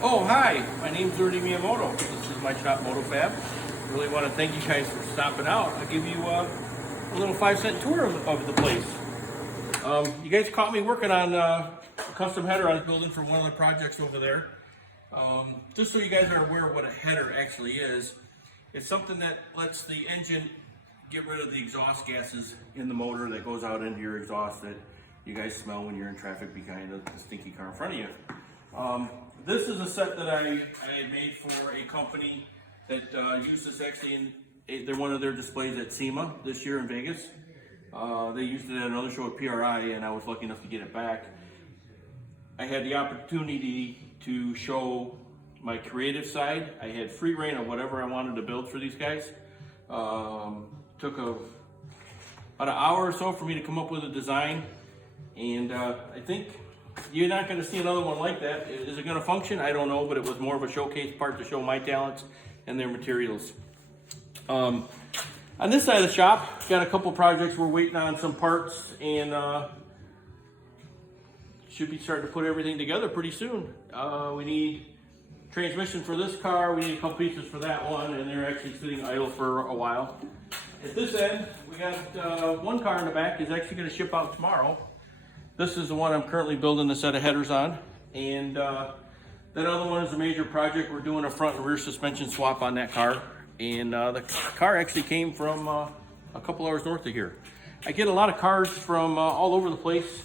Oh, hi, my name's Ernie Miyamoto. This is my shop, Motofab. Really want to thank you guys for stopping out. I'll give you a little 5-cent tour of the place. You guys caught me working on a custom header I was building for one of the projects over there. Just so you guys are aware of what a header actually is, it's something that lets the engine get rid of the exhaust gases in the motor that goes out into your exhaust that you guys smell when you're in traffic behind the stinky car in front of you. This is a set that I had made for a company that used this actually in one of their displays at SEMA this year in Vegas. They used it at another show at PRI, and I was lucky enough to get it back. I had the opportunity to show my creative side. I had free reign of whatever I wanted to build for these guys. Took about an hour or so for me to come up with a design, and I think you're not going to see another one like that. Is it going to function? I don't know, but it was more of a showcase part to show my talents and their materials. On this side of the shop, got a couple projects we're waiting on some parts, and should be starting to put everything together pretty soon. We need transmission for this car, we need a couple pieces for that one, and they're actually sitting idle for a while. At this end, we got one car in the back is actually going to ship out tomorrow. This is the one I'm currently building a set of headers on, and that other one is a major project. We're doing a front and rear suspension swap on that car, and the car actually came from a couple hours north of here. I get a lot of cars from all over the place.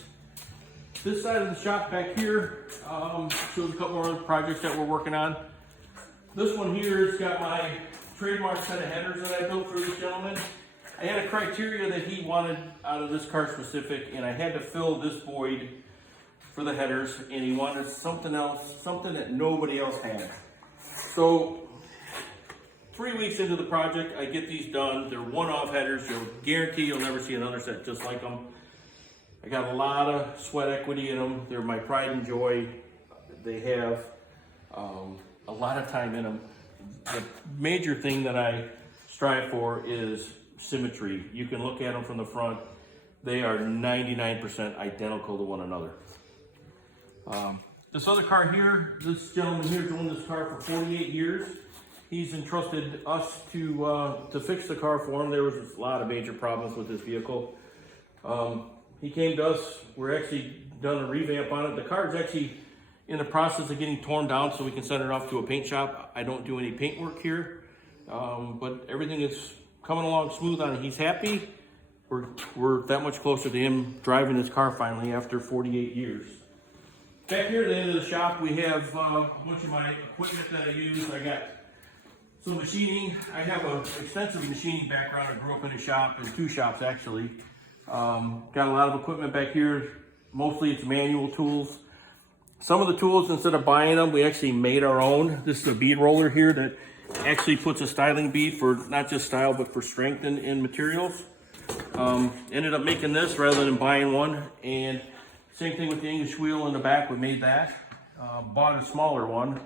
This side of the shop back here shows a couple more projects that we're working on. This one here has got my trademark set of headers that I built for this gentleman. I had a criteria that he wanted out of this car specific, and I had to fill this void for the headers, and he wanted something else, something that nobody else had. So 3 weeks into the project, I get these done. They're one-off headers. You'll guarantee you'll never see another set just like them. I got a lot of sweat equity in them. They're my pride and joy. They have a lot of time in them. The major thing that I strive for is symmetry. You can look at them from the front. They are 99% identical to one another. This other car here, this gentleman here has owned this car for 48 years. He's entrusted us to fix the car for him. There was a lot of major problems with this vehicle. He came to us. We're actually done a revamp on it. The car is actually in the process of getting torn down so we can send it off to a paint shop. I don't do any paint work here, but everything is coming along smooth on it. He's happy. We're that much closer to him driving his car finally after 48 years. Back here at the end of the shop, we have a bunch of my equipment that I use. I got some machining. I have an extensive machining background. I grew up in a shop, in 2 shops actually. Got a lot of equipment back here. Mostly it's manual tools. Some of the tools, instead of buying them, we actually made our own. This is a bead roller here that actually puts a styling bead for not just style, but for strength in materials. Ended up making this rather than buying one. And same thing with the English wheel in the back, we made that. Bought a smaller one.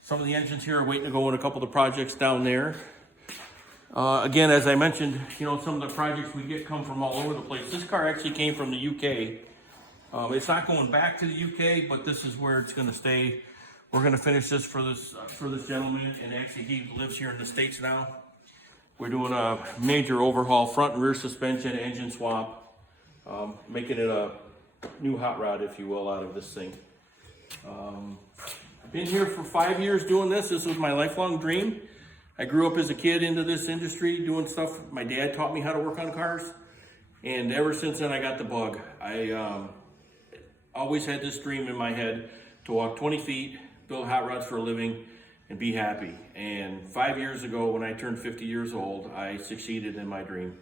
Some of the engines here are waiting to go in a couple of the projects down there. Again, as I mentioned, you know, some of the projects we get come from all over the place. This car actually came from the UK. It's not going back to the UK, but this is where it's going to stay. We're going to finish this for this gentleman, and actually he lives here in the States now. We're doing a major overhaul, front and rear suspension, engine swap, making it a new hot rod, if you will, out of this thing. I've been here for 5 years doing this. This was my lifelong dream. I grew up as a kid into this industry doing stuff. My dad taught me how to work on cars, and ever since then I got the bug. I always had this dream in my head to walk 20 feet, build hot rods for a living, and be happy. And 5 years ago, when I turned 50 years old, I succeeded in my dream.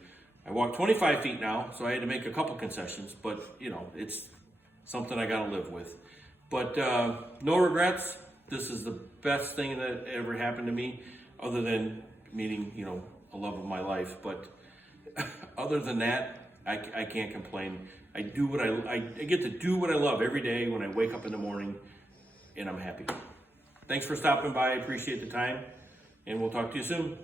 I walk 25 feet now, so I had to make a couple concessions, but you know, it's something I gotta live with. But no regrets. This is the best thing that ever happened to me, other than meeting, you know, a love of my life. But other than that, I can't complain. I get to do what I love every day when I wake up in the morning, and I'm happy. Thanks for stopping by. I appreciate the time, and we'll talk to you soon.